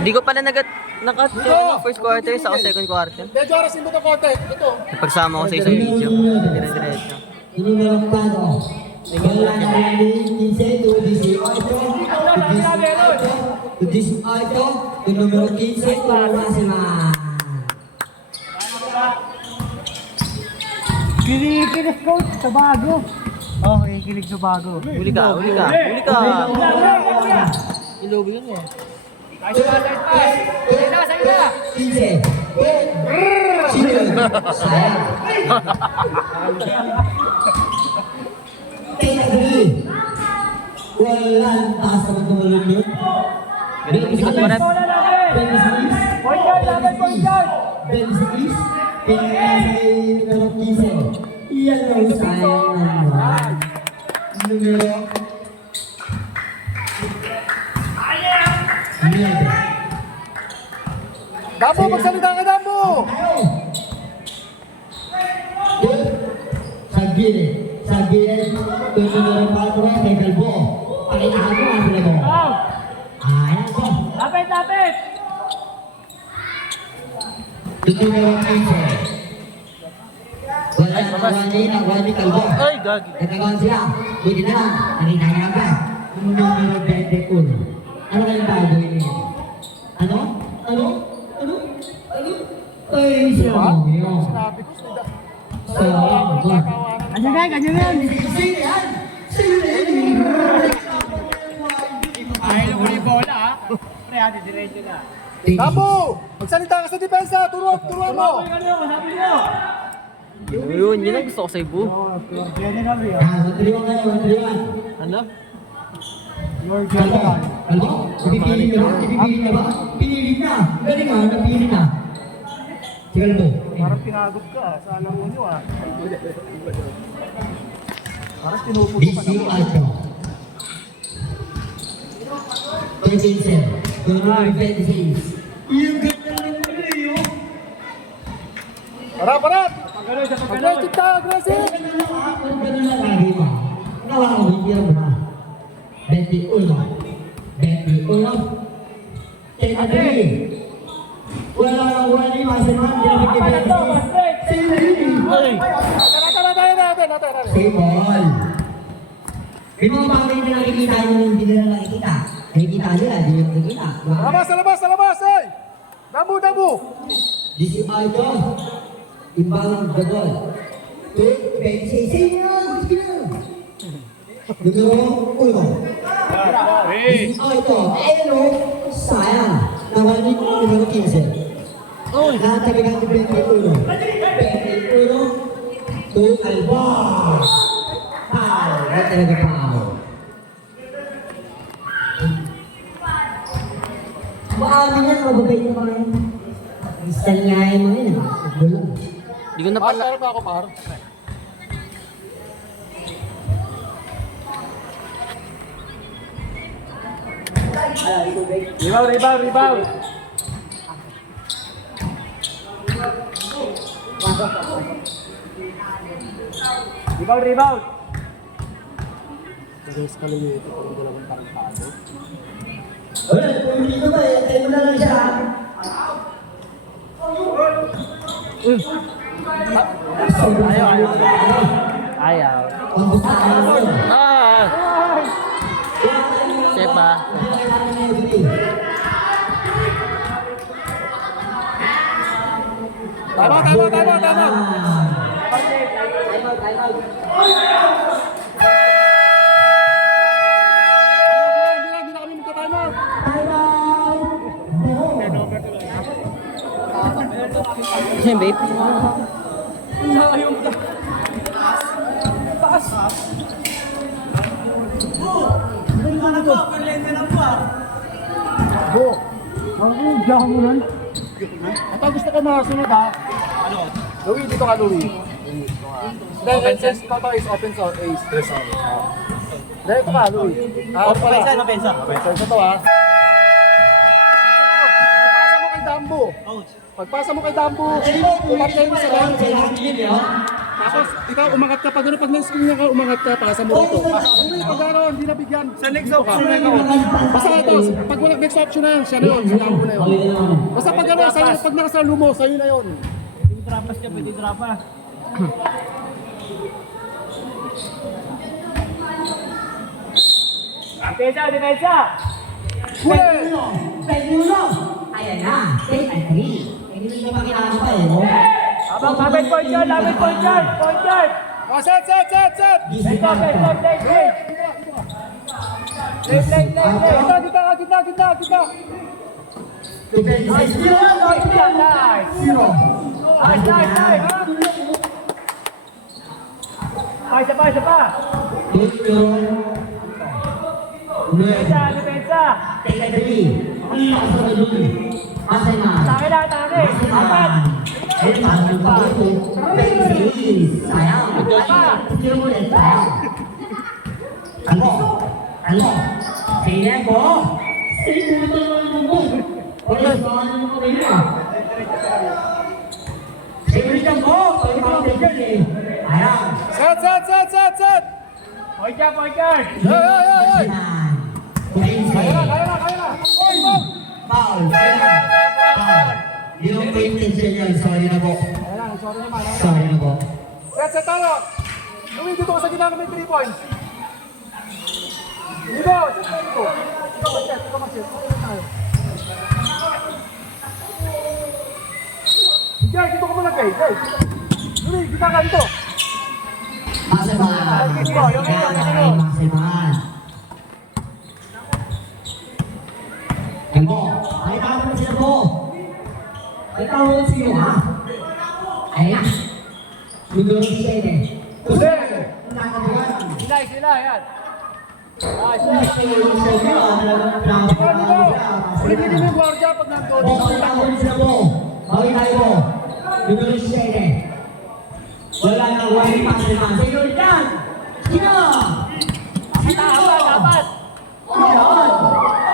Hindi ko pala nakat yung first quarter sa second quarter. Medyo arasin mo itong konti. Ito. Napagsama ko sa isang video. Dire-diretso. Bola na ni 15 to 18. To 18. To numero 15 to Rasiman. Kinikilig coach sa bago. Oh, kinikilig sa bago. Huli ka. Ilobo yun eh. Nice pass. Sa'yo na. 15. Sayang. Tinagli. Walang taas naman tumalun yun. Ganun yung pa rin. Point guard, dapat point guard. Benis pinasay numero 15. Iyan ang sayang naman. Numero 9. Dambo, magsalita ka Dambo. Sa gilid. Ito numero 4 kay Galbo. Pakitahan mo ang sila mo. Ayan ko. Lapit. Ito numero 15. Wani Galbo. Ay, gagi. Nagkakawan sila. Buti na lang. Narinangan ka. Numero 21. Ano kayong gagawin niyo? Ano? Ay, siya mo yun. Sabi ko sila. Ganyan yan. Ayaw mo yung bola ha. Pre, hati diretso na. Dambo, magsalita ka sa depensa. Turuan mo. Yun ang gusto ko sa ibu. Ano? Pinili na ba? Pinili na. Galing nga, napili na. Sigal mo. Parang pinagod ka sa alam mo nyo ah. Parang tinupuso ka DC Alto. 13 cent. 26. Yung ganda ng pala yun. Parap! Aggressive ka, aggressive! Ang ganda ng lagi mo. Nawa ko, hindi mo na. 21. 33. Wala ni Masaman. Tara. Simol. May mga bagay na nakikita nyo na hindi nila nakikita. Nakikita nila, hindi nila nakikita. Sa labas! Ay! Dambo! This is Aldo. Ibang Gagol. 26. Numero 1. This is Aldo. Ayun o, sayang. Nawali ko numero 15. Natagagan ko 21. 21. To Alba. Pau. Not talaga Pau. Maamin yan, mababait na mga yun. Kristal nga yung mga yun. Gulang. Hindi ko na pala. Par ako, par. Rebound! Rebound! Terus kali itu kalau dalam pangkado. Hindi ko ba eh, tayo na lang siya. Ayaw. Ang butaan mo yun. Sepa. Tama. Hindi na kami magta-timeout. Kasi yung vape. Ang diyan mo nun. At ang gusto ko makasunod ha. Louie, dito ka Louie. Offenses? Ito is offense or ace? Dito ka Louie. Offense. Ito to ha. Pagpasa mo kay Dambo. Pagpasa mo kay Dambo, umatay mo sa line. Tapos, ikaw umangat ka pa gano'n. Pag na-screen niya ka, umangat ka, pasa mo rito. Pag gano'n, hindi nabigyan. Sa next option na ikaw. Basta ito, pag wala next option na, siya na yun. Sila mo na yun. Basta pag gano'n, sa'yo, pag nakasalo mo, sa'yo na yun. Pwede trapas ka, pwede trapas. Depensa, depensa! Pegulo! Ayan na, 10-3. Hindi nyo pa kinakapa eh, no? Abang, lapit point guard, lapit point guard, point guard! Set! Play, play, play! Play, play, play, play! Kita! Defense is Nice! Zero. Nice, nice, nice! Isa pa, isa pa! Depensa, depensa! 10-3. Ang lakas na dun. Masay na. Tangi na, tangi! Apat! Sayang. Skill mo ulit, sayang. Ano? Sige po. Sige mo mo. Wala sa ano mo kayo. Sige mo. Pwede mo tigil eh. Sayang. Set! Point guard, point guard! Hey! Kaya na! Oy, Bob! Foul. Yung intention niya, sorry na po. Sorry na po. Set tayo! Uwi, dito ka sa gitna may 3 points. Dito! Set dito! Ikaw mag-set. Jay, dito ka malagay. Jay! Uwi, kita ka dito! Maksimal. Maksimal. Tempo. Ay, tawag na sila po. Ay, tawag na sila ha. Ayan. Siguro siya eh. Uli! Sila, yan! Ulit mo yung guardia pag nandun. Bakit tayo po? Siguro siya eh. Wala nang wali pa sila. Siguro yan! Sino? Dapat!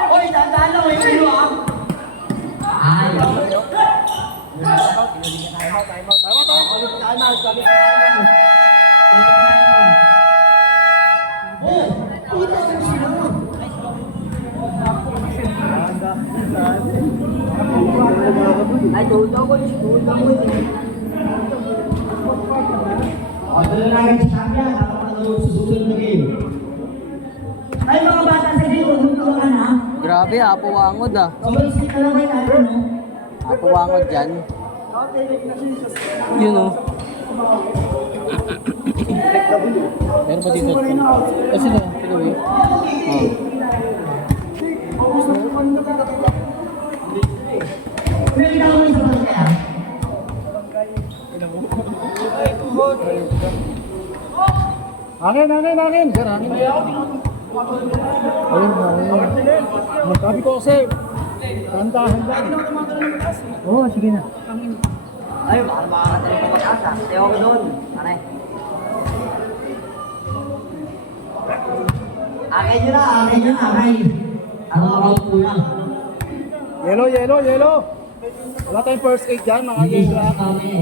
Oy, tandaan lang yung sino ah. Ay. Dala na rin si Champion, nakapanood sa susunod na game. Ay mga bata sa dito, huwag ka na. Grabe, Apo Wangod ah. Sobrang sweet na lang kayo natin, no? Apo Wangod dyan. Yun oh. Meron ba dito? Kasi na, pinuwi. Oh. Pero ikaw mo sa mga kaya. Hangin! Sir, hangin. Ayun. Sabi ko kasi, tandahan lang. Oo, sige na. Ay, baka makakataling pa mag-asa. Ewan ko doon. Ano eh? Akin nyo na, akin. Araw-araw po lang. Yellow. Wala tayong first aid dyan, mga Hindi yellow. sa kami.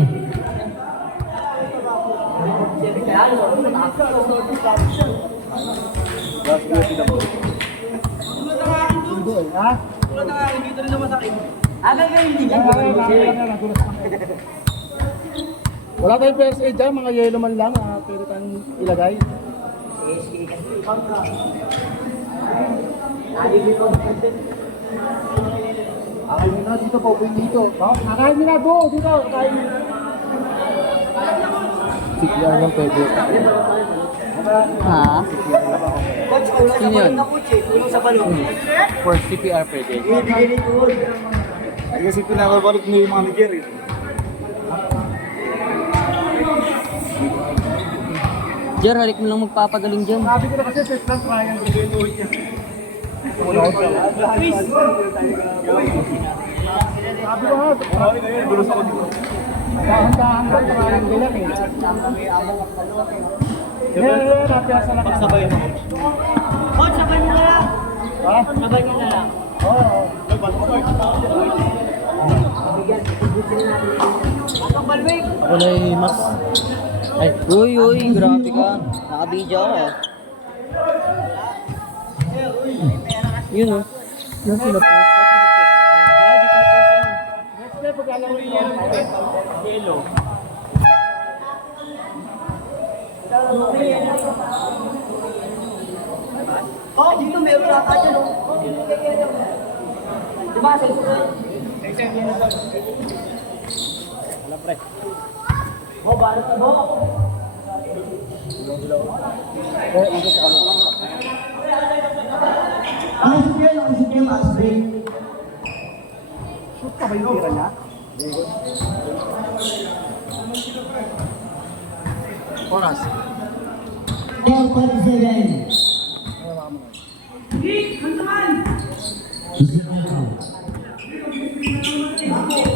Ha? Wala tayong first aid dyan, mga yellow man lang. Pwede tayong ilagay. Akain nyo na dito, paupuin dito. Akain nyo na, go! Dito, akain nyo. CPR lang pwede. Ha? Sino yun? For CPR pwede. Kasi pinakabalik mo yung mga Niger eh. Jer, halik mo lang magpapagaling dyan. Sabi ko na kasi set lang, kaya yung gagawin niya. Sabi ko nga, dulos ako dito. Dahan-dahan ba, kaya yung bilang eh. Yan, napiyasa lang. Pagsabay mo. Coach, sabay mo na lang. Ha? Sabay mo na lang. Oo. Pasok, Balwig. Ako na mas. Ay, uy, grabe ka. Nakabidyo ako. Yun o. Yung pinapost. Next step, paglalaro yun. Yellow. Oh, dito meron ata dyan, oh. Diba, sa susunod? Wala pre. Oh, balot na, oh. Ito sa kanya. Ang break. Shoot ka ba yung tira niya? Oras. 4:47.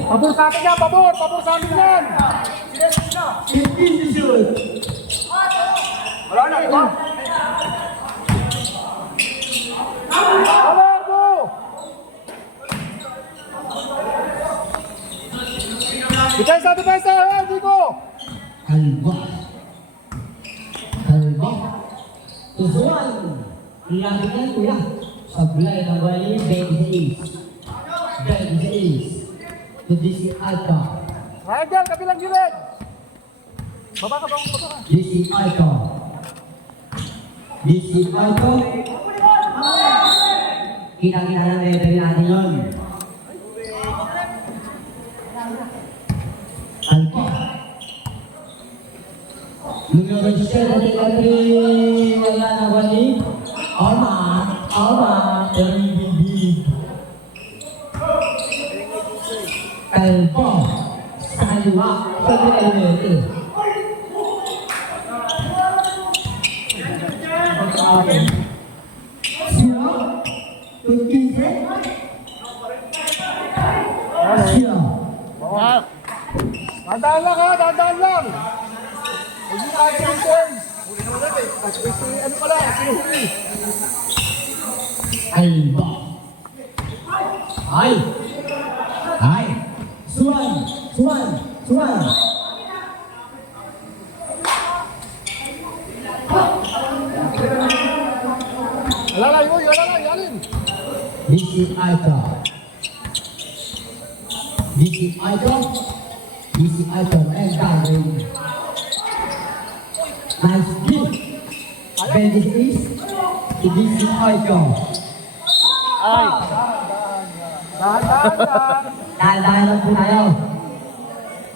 Pabor sa akin yan, pabor! Pabor sa akin yan! 15 to shoot. Wala na, diba? Pabor, go! Depensa, depensa! Eh, Dico! Kalba. Kalba. Tusuan. Lagi ka, kuya. Sablay ng bali, 26. 26. To this is Alta. Triangle, kabilang gilid! Baba ka, baba ka. This is Alta. This is Alta. Kita-kita na level natin yun. Alta. Numero 7, wala na bali. Alma, MVP. Kalbo, sa kaliwa, sa kaliwa. Sino? 15? Sino? Dandaan lang ha, dandaan lang! Huwag yung kaya yung turns! Ano pala, sinuhuli! Kalbo. Ay! Suwan! Alalay mo, yalalin! This is Alta. This is Alta. This is Alta and Darwin. Nice deep. Then this is Alta. Ay! Dahan-dahan lang! Dahan-dahan lang po tayo.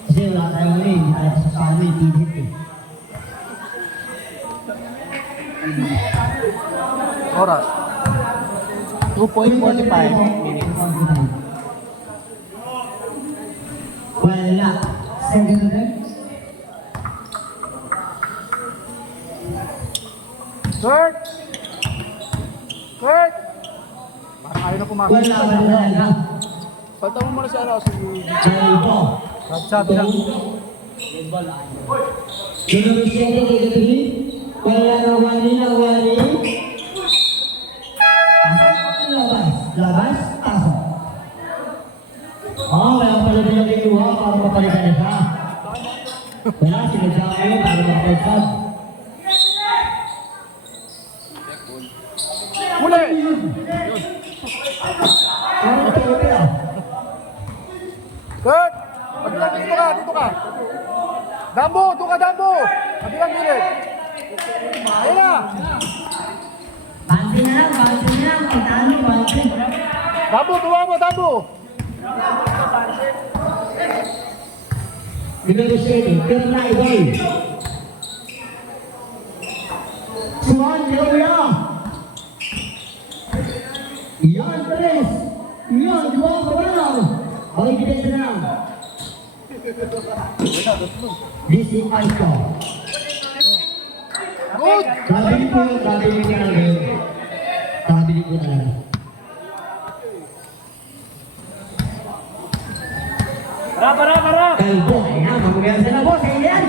Kasi wala tayong rin. Hindi tayo sasama yung pihit eh. Oras. 2.45 minutes. Wala. Second time. Kurt! Kurt! Parang ayaw na pumasok. Wala. Palta mo muna si ano, si Kalbo. Sabi lang. Numero 7, kaya wala na wali. Labas, pasok. Wala pala nilang kinuha para mapalitan na siya. Wala, sinadya kayo para mapalitan. Huli! Kurt! Kabilang dito ka! Dambo! Doon ka, Dambo! Kabilang gilid! Ayun na! Bansin na lang. Pagtalo, bansin. Dambo, tuwa mo, Dambo! Numero 7, Perla Idol. Suwan, Leoya. Yan, tres. Yan, dua ka ba lang? Okay, dito na lang. This is Aiko. Good! Kabili po na lang. Para! Kalbo, ayan, mamagyan sa boss, ayan.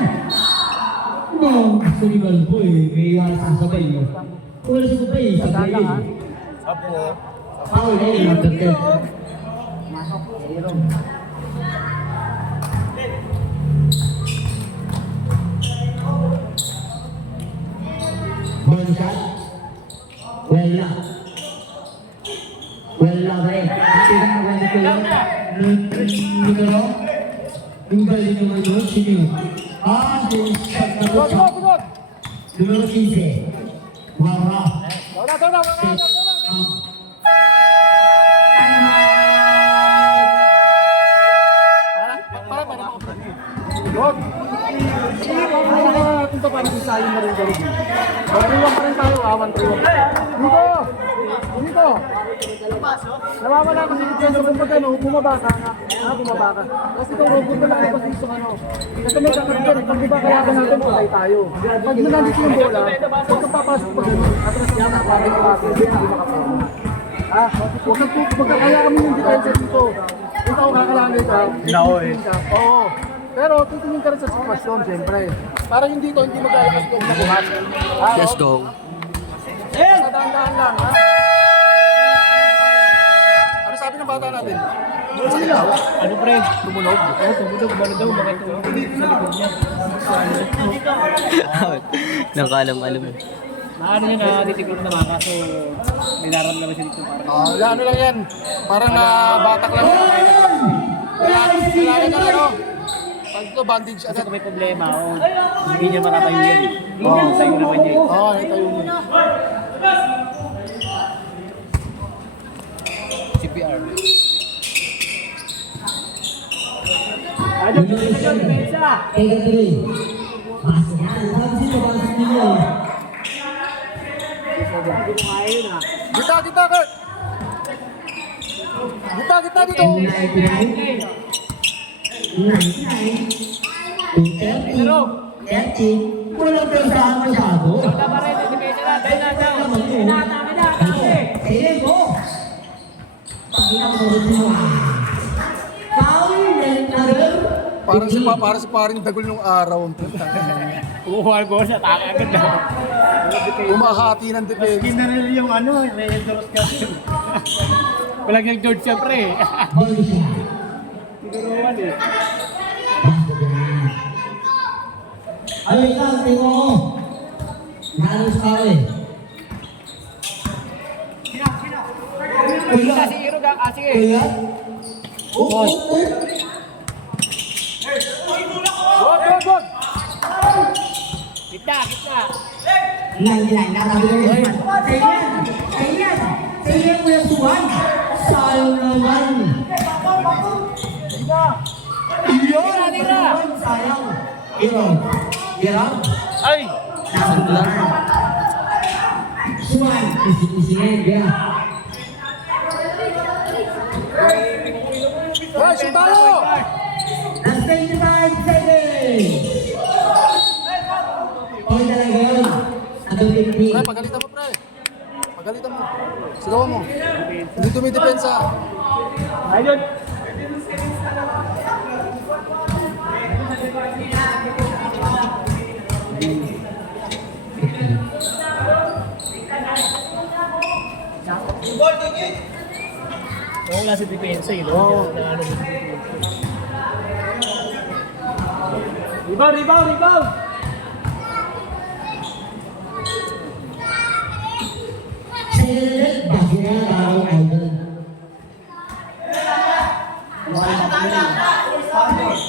Gusto ni Kalbo eh, may iwan sasabay eh. Wala sa sabay, sabay eh. Foul eh, magkakit. Numero. Yung galing naman doon, sige. Yung shot na Good, doon. good, good. Numero 15. Wala. Down na. Good. Kung pa paano isayin na rin galing. 1-3-1 pa rin tayo, 1-3-1. Dito. Nawawala kasi dito sa pag ano, bumaba ka. Bumaba ka. Kasi itong robot na lang ay pasisok ano. Kasi may kakagyan, pag bubakayakan natin, patay tayo. Pag nandito yung bola, huwag kang papasok pa gano'n. Atras na naparin ko natin, hindi makapero. Huwag kang magkakayaan mo yung depensa dito. Kung tao kakalangan ka, oo. Pero titingin ka rin sa sitwasyon, siyempre. Para yung dito, hindi mag-alakas kung nakuhat. Let's go. Sa dahan-dahan lang, ha? Ano sabi ng bata natin? Masakit daw? Ano pre? Tumunog? Tumunog, balo daw, bakit tumunog dito sa likod niya? Nakalam-alam eh. Ano yun, natitigil na mga kaso nilaramdaman siya dito parang. Ano lang yan? Parang batak lang yan. Kailangan ka ano? Pag ito, bandage Kasi agad. kung may problema, hindi niya makatayo yan. Sa'yo naman niya. Oo, ito yung... CPR. Numero 7. Ega 3. Masuk na. Sabi sino, masuk nyo. Gita, Kurt! Gita dito! 30. Walang pesahan masyado. Wala pa rin, depensa na, Sige mo. Pakita mo rin mo. Foul na rin. Parang si paring dagol nung araw. Kumukuha ko siya, taka agad na. Umahati ng depensa. Ginaril yung ano, Reyes kasi. Walang yung George siyempre. Ball siya. Tiguruan eh. Ay, ikaw, tingin mo. Nalos ka eh. Kuya. Kasi hero ka, kasi eh. Kuya. Oh. Good! Gitna. Lang, natabi ko rin. Kaya Kuya Suwan. Sayang naman. Iyon, sayang. Gerang. Ay! Nasaglan. Suwan. Isingin, Gerang. Hey, shoot tayo! Last 25 seconds. Okay talaga yun. Atong 50. Pre, pagalitan mo, pre. Pagalitan mo. Sigawan mo. Hindi tumidepensa. Ayun. Wala si depensa eh. Oo. Rebound. Select bagian dari idol.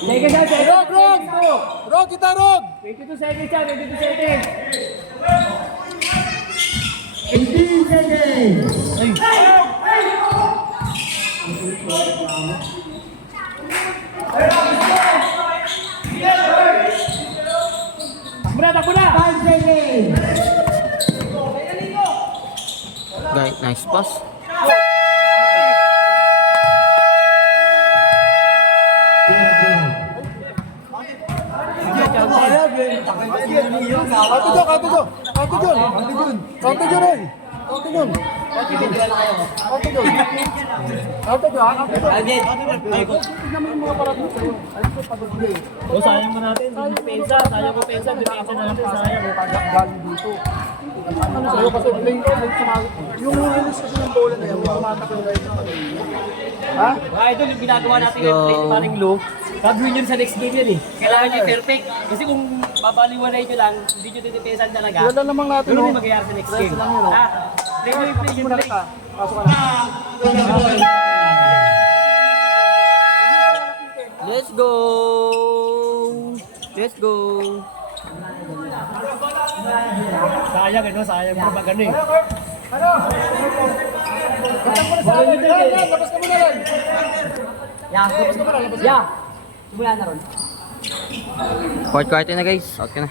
Sige dyan, sige. Rog, kita Rog! 22 seconds yan, 22 seconds. 18 seconds. Takbo na. 5 seconds. Nice pass. O sayang mo natin, depensa na lang po, sayang. Ano sa'yo kasi yung release kasi ng bola na yan, tumatak yung right na. Ha? Mga idol, yung ginagawa natin yung play ni paring low, gagawin yun sa next game yun eh. Kailangan nyo perfect. Kasi kung babaliwanay nyo lang, hindi nyo titipesan talaga. Wala namang natin, Ano no? yung mangyayari sa next Rest game? lang yun, no? Ha? Play mo yung play, yung Muna play. kita. Pasok ka na. Let's go! Let's go! Sayang ano, sayang pa mag ano eh. Labas ka muna yan. Yeah. Labas ka muna, labas ka. Yeah. Simula na ron. Fourth quarter na guys. Out ka na.